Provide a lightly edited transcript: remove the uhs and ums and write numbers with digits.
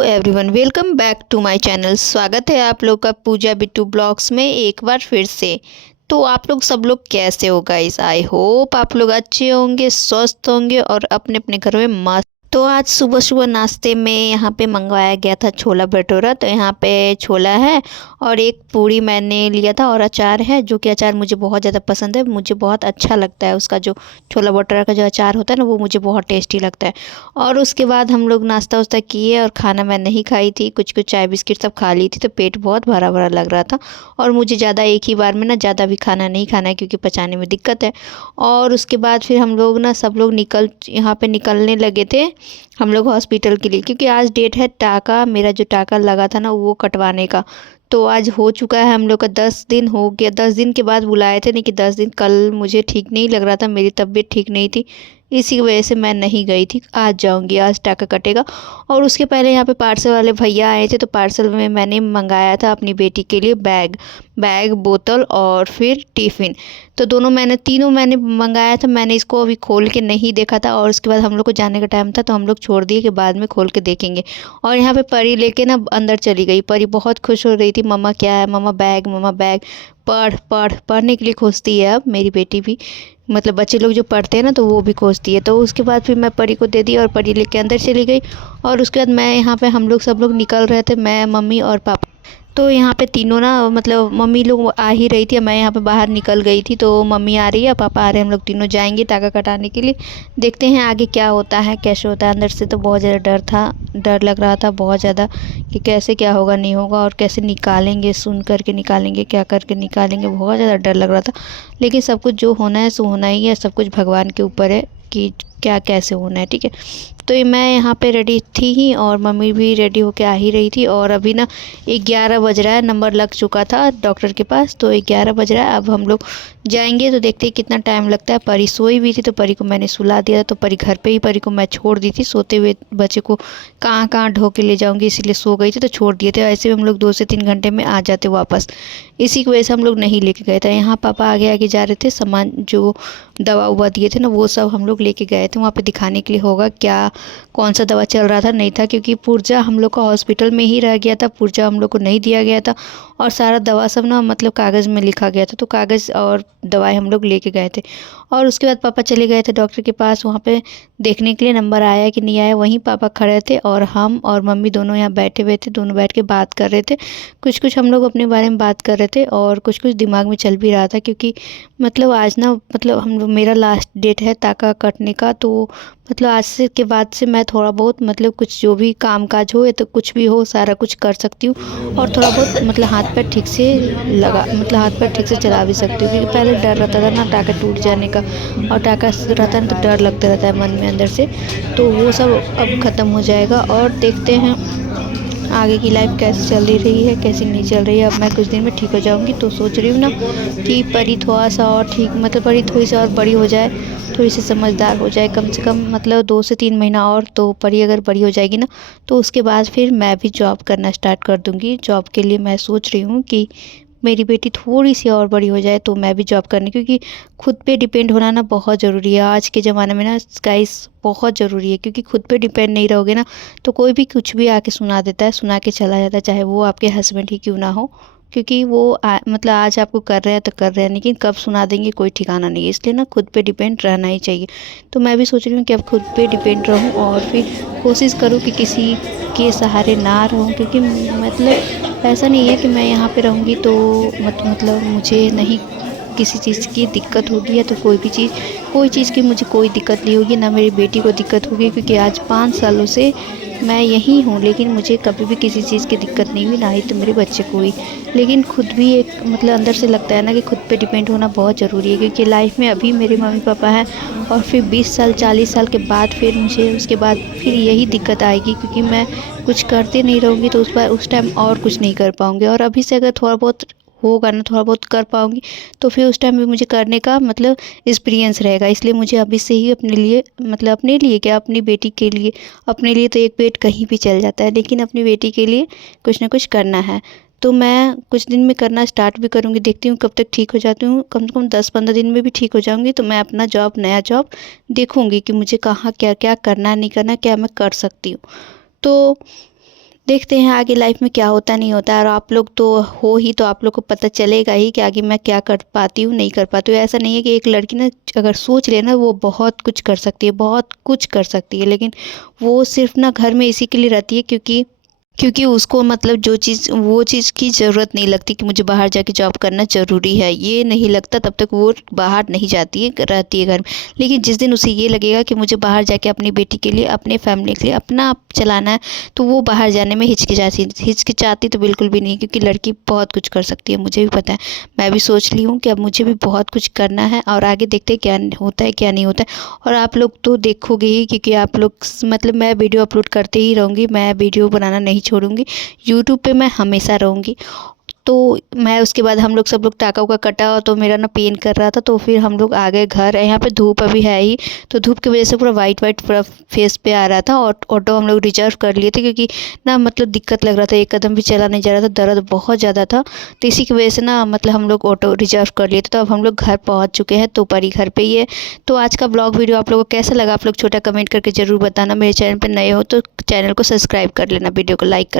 Hello everyone, welcome back to my channel. स्वागत है आप लोग का पूजा बिट्टू ब्लॉग्स में एक बार फिर से। तो आप लोग सब लोग कैसे हो गाइस? आई होप आप लोग अच्छे होंगे, स्वस्थ होंगे और अपने अपने घर में मस्त। तो आज सुबह सुबह नाश्ते में यहाँ पे मंगवाया गया था छोला भटूरा। तो यहाँ पे छोला है और एक पूरी मैंने लिया था और अचार है, जो कि अचार मुझे बहुत ज़्यादा पसंद है। मुझे बहुत अच्छा लगता है उसका जो छोला भटूरा का जो अचार होता है ना, वो मुझे बहुत टेस्टी लगता है। और उसके बाद हम लोग नाश्ता वास्ता किए और खाना मैं नहीं खाई थी, कुछ कुछ चाय बिस्किट सब खा ली थी। तो पेट बहुत भरा भरा लग रहा था और मुझे ज़्यादा एक ही बार में ना ज़्यादा भी खाना नहीं खाना है, क्योंकि पचाने में दिक्कत है। और उसके बाद फिर हम लोग ना सब लोग यहाँ पे निकलने लगे थे हम लोग हॉस्पिटल के लिए, क्योंकि आज डेट है टाका, मेरा जो टाका लगा था ना वो कटवाने का। तो आज हो चुका है हम लोग का 10 दिन हो गया। 10 दिन के बाद बुलाए थे, नहीं कि 10 दिन। कल मुझे ठीक नहीं लग रहा था, मेरी तबीयत ठीक नहीं थी, इसी वजह से मैं नहीं गई थी। आज जाऊंगी, आज टाका कटेगा। और उसके पहले यहाँ पे पार्सल वाले भैया आए थे, तो पार्सल में मैंने मंगाया था अपनी बेटी के लिए बैग बोतल और फिर टिफ़िन। तो तीनों मैंने मंगाया था। मैंने इसको अभी खोल के नहीं देखा था और उसके बाद हम लोग को जाने का टाइम था, तो हम लोग छोड़ दिए कि बाद में खोल के देखेंगे। और यहाँ पे परी लेके ना अंदर चली गई। परी बहुत खुश हो रही थी, मम्मा क्या है, मम्मा बैग, मम्मा बैग। पढ़ने के लिए खोजती है अब मेरी बेटी भी। मतलब बच्चे लोग जो पढ़ते हैं ना, तो वो भी खोजती है। तो उसके बाद फिर मैं परी को दे दी और परी लेके अंदर चली गई। और उसके बाद मैं यहाँ पे हम लोग सब लोग निकल रहे थे, मैं, मम्मी और पापा। तो यहाँ पे तीनों ना, मतलब मम्मी लोग आ ही रही थी, मैं यहाँ पे बाहर निकल गई थी। तो मम्मी आ रही है, पापा आ रहे हैं, हम लोग तीनों जाएंगे टाका कटाने के लिए। देखते हैं आगे क्या होता है, कैसे होता है। अंदर से तो बहुत ज़्यादा डर लग रहा था बहुत ज़्यादा, कि कैसे क्या होगा नहीं होगा और कैसे निकालेंगे, सुन करके निकालेंगे, क्या करके निकालेंगे। बहुत ज़्यादा डर लग रहा था, लेकिन सब कुछ जो होना है सो होना ही है। सब कुछ भगवान के ऊपर है कि क्या कैसे होना है, ठीक है। तो ये मैं यहाँ पे रेडी थी ही और मम्मी भी रेडी होके आ ही रही थी। और अभी ना 11 बज रहा है, नंबर लग चुका था डॉक्टर के पास, तो 11 बज रहा है। अब हम लोग जाएंगे, तो देखते हैं कितना टाइम लगता है। परी सोई भी थी, तो परी को मैंने सुला दिया, तो परी घर पे ही, परी को मैं छोड़ दी थी। सोते हुए बच्चे को कहाँ कहाँ ढो के ले जाऊँगी, इसीलिए सो गई थी, तो छोड़ दिए थे। ऐसे भी हम लोग 2 से 3 घंटे में आ जाते वापस। इसी की वजह से हम लोग नहीं लेके गए थे। यहाँ पापा आगे आगे जा रहे थे, सामान जो दवा उवा दिए थे ना, वो सब हम लोग लेके गए थे वहाँ पे दिखाने के लिए। होगा क्या, कौन सा दवा चल रहा था नहीं था, क्योंकि पुर्जा हम लोग का हॉस्पिटल में ही रह गया था, पुर्जा हम लोग को नहीं दिया गया था। और सारा दवा सब ना, मतलब कागज़ में लिखा गया था, तो कागज़ और दवाई हम लोग लेके गए थे। और उसके बाद पापा चले गए थे डॉक्टर के पास, वहाँ पे देखने के लिए नंबर आया कि नहीं आया। वहीं पापा खड़े थे और हम और मम्मी दोनों यहाँ बैठे हुए थे, दोनों बैठ के बात कर रहे थे। कुछ कुछ हम लोग अपने बारे में बात कर रहे थे और कुछ कुछ दिमाग में चल भी रहा था, क्योंकि मतलब आज ना, मतलब हम लोग, मेरा लास्ट डेट है टाका कटने का। तो मतलब आज से के बाद से मैं थोड़ा बहुत, मतलब कुछ जो भी काम काज हो या तो कुछ भी हो, सारा कुछ कर सकती हूँ। और थोड़ा बहुत मतलब हाथ पैर ठीक से मतलब हाथ पैर ठीक से चला भी सकती हूँ, क्योंकि पहले डर रहता था ना टाका टूट जाने का। और टाका रहता है ना, तो डर लगता रहता है मन में अंदर से। तो वो सब अब ख़त्म हो जाएगा। और देखते हैं आगे की लाइफ कैसे चल रही है, कैसी नहीं चल रही है। अब मैं कुछ दिन में ठीक हो जाऊंगी, तो सोच रही हूँ ना कि परी थोड़ा सा और ठीक, मतलब परी थोड़ी सी और बड़ी हो जाए, थोड़ी सी समझदार हो जाए, कम से कम मतलब 2 से 3 महीना और। तो परी अगर बड़ी हो जाएगी ना, तो उसके बाद फिर मैं भी जॉब करना स्टार्ट कर दूँगी। जॉब के लिए मैं सोच रही हूँ कि मेरी बेटी थोड़ी सी और बड़ी हो जाए तो मैं भी जॉब करने, क्योंकि खुद पे डिपेंड होना ना बहुत ज़रूरी है आज के ज़माने में ना गाइस, बहुत ज़रूरी है। क्योंकि खुद पे डिपेंड नहीं रहोगे ना, तो कोई भी कुछ भी आके सुना देता है, सुना के चला जाता है, चाहे वो आपके हस्बैंड ही क्यों ना हो। क्योंकि वो मतलब आज आपको कर रहे हैं तो कर रहे हैं, लेकिन कब सुना देंगे कोई ठिकाना नहीं है। इसलिए ना खुद पे डिपेंड रहना ही चाहिए। तो मैं भी सोच रही हूँ कि अब खुद पे डिपेंड रहूँ और फिर कोशिश करूँ कि किसी के सहारे ना रहूँ। क्योंकि मतलब ऐसा नहीं है कि मैं यहाँ पे रहूँगी तो मतलब मुझे नहीं किसी चीज़ की दिक्कत होगी, या तो कोई चीज़ की मुझे कोई दिक्कत नहीं होगी, ना मेरी बेटी को दिक्कत होगी। क्योंकि आज 5 सालों से मैं यहीं हूँ, लेकिन मुझे कभी भी किसी चीज़ की दिक्कत नहीं हुई, ना ही तो मेरे बच्चे को हुई। लेकिन खुद भी एक मतलब अंदर से लगता है ना कि खुद पे डिपेंड होना बहुत ज़रूरी है। क्योंकि लाइफ में अभी मेरे मम्मी पापा हैं, और फिर 20 साल 40 साल के बाद फिर मुझे उसके बाद फिर यही दिक्कत आएगी। क्योंकि मैं कुछ करते नहीं रहूँगी, तो उस टाइम और कुछ नहीं कर पाऊँगी। और अभी से अगर थोड़ा बहुत होगा ना, थोड़ा बहुत कर पाऊँगी, तो फिर उस टाइम भी मुझे करने का मतलब एक्सपीरियंस रहेगा। इसलिए मुझे अभी से ही अपने लिए, मतलब अपने लिए क्या, अपनी बेटी के लिए, अपने लिए तो एक पेट कहीं भी चल जाता है, लेकिन अपनी बेटी के लिए कुछ ना कुछ करना है। तो मैं कुछ दिन में करना स्टार्ट भी करूँगी, देखती हूँ कब तक ठीक हो जाती हूँ। कम से कम 10-15 दिन में भी ठीक हो जाऊँगी, तो मैं अपना जॉब, नया जॉब देखूँगी कि मुझे कहाँ क्या क्या करना है, नहीं करना, क्या मैं कर सकती हूँ। तो देखते हैं आगे लाइफ में क्या होता नहीं होता। और आप लोग तो हो ही, तो आप लोग को पता चलेगा ही कि आगे मैं क्या कर पाती हूँ नहीं कर पाती हूँ। ऐसा नहीं है कि एक लड़की ना अगर सोच ले ना वो बहुत कुछ कर सकती है, बहुत कुछ कर सकती है, लेकिन वो सिर्फ ना घर में इसी के लिए रहती है क्योंकि उसको मतलब जो चीज़ वो चीज़ की ज़रूरत नहीं लगती कि मुझे बाहर जाके जॉब करना ज़रूरी है, ये नहीं लगता तब तक वो बाहर नहीं जाती है, रहती है घर में। लेकिन जिस दिन उसे ये लगेगा कि मुझे बाहर जाके अपनी बेटी के लिए, अपने फैमिली के लिए अपना आप चलाना है, तो वो बाहर जाने में हिचकिचाती तो बिल्कुल भी नहीं, क्योंकि लड़की बहुत कुछ कर सकती है, मुझे भी पता है। मैं भी सोच ली हूँ कि अब मुझे भी बहुत कुछ करना है और आगे देखते हैं क्या होता है क्या नहीं होता है। और आप लोग तो देखोगे ही, क्योंकि आप लोग मतलब मैं वीडियो अपलोड करते ही रहूँगी, मैं वीडियो बनाना नहीं छोड़ूंगी, यूट्यूब पे मैं हमेशा रहूँगी। तो मैं उसके बाद हम लोग सब लोग टाका उका कटा तो मेरा ना पेन कर रहा था, तो फिर हम लोग आ गए घर। यहाँ पे धूप अभी है ही, तो धूप की वजह से पूरा वाइट वाइट पूरा फेस पे आ रहा था। और ऑटो हम लोग रिजर्व कर लिए थे, क्योंकि ना मतलब दिक्कत लग रहा था, एक कदम भी चला नहीं जा रहा था, दर्द बहुत ज़्यादा था। तो इसी की वजह से ना मतलब हम लोग ऑटो रिजर्व कर लिए थे। तो अब हम लोग घर पहुँच चुके हैं, तो परी घर पे ही है। तो आज का ब्लॉग वीडियो आप लोगों को कैसा लगा, आप लोग छोटा कमेंट करके ज़रूर बताना। मेरे चैनल पर नए हो तो चैनल को सब्सक्राइब कर लेना, वीडियो को लाइक करना।